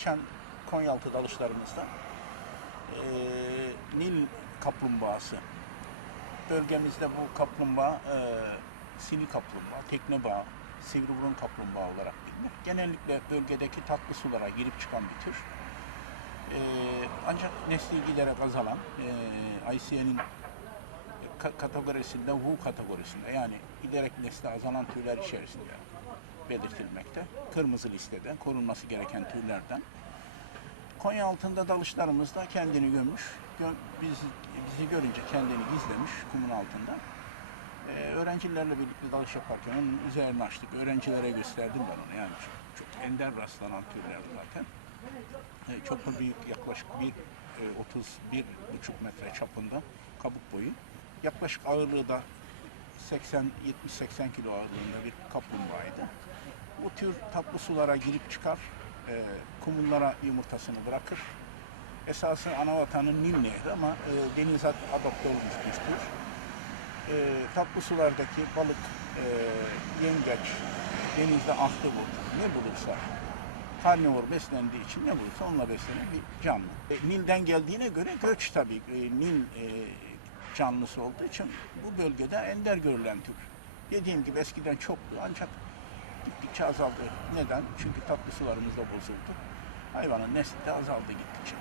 geçen Konyaaltı dalışlarımızda e, Nil kaplumbağası. Bölgemizde bu kaplumbağa e, sili kaplumbağa, teknebağ, sivriburun kaplumbağa olarak bilinir. Genellikle bölgedeki tatlı sulara girip çıkan bir tür. E, ancak nesli giderek azalan, e, ICAN'in ka- kategorisinde, WHO kategorisinde yani giderek nesli azalan türler içerisinde belirtilmekte. Kırmızı listede korunması gereken türlerden. Konya altında dalışlarımızda kendini gömmüş. Gö- biz, bizi görünce kendini gizlemiş kumun altında. Ee, öğrencilerle birlikte dalış yaparken onun üzerini açtık. Öğrencilere gösterdim ben onu. Yani çok, çok ender rastlanan türler zaten. Ee, çok da büyük yaklaşık bir e, 31,5 metre çapında kabuk boyu. Yaklaşık ağırlığı da 80 70-80 kilo ağırlığında bir kaplumbağaydı. Tür tatlı sulara girip çıkar, e, kumullara yumurtasını bırakır. Esası ana vatanı Nil Nehri ama e, denize adapte olmuş. E, tatlı sulardaki balık, e, yengeç, denizde ahtapot ne bulursa karnivor beslendiği için ne bulursa onunla beslenen bir canlı. E, Nil'den geldiğine göre göç tabii. E, Nil e, canlısı olduğu için bu bölgede ender görülen tür. Dediğim gibi eskiden çoktu ancak gittikçe azaldı. Neden? Çünkü tatlı sularımız da bozuldu. Hayvanın nesli de azaldı gittikçe.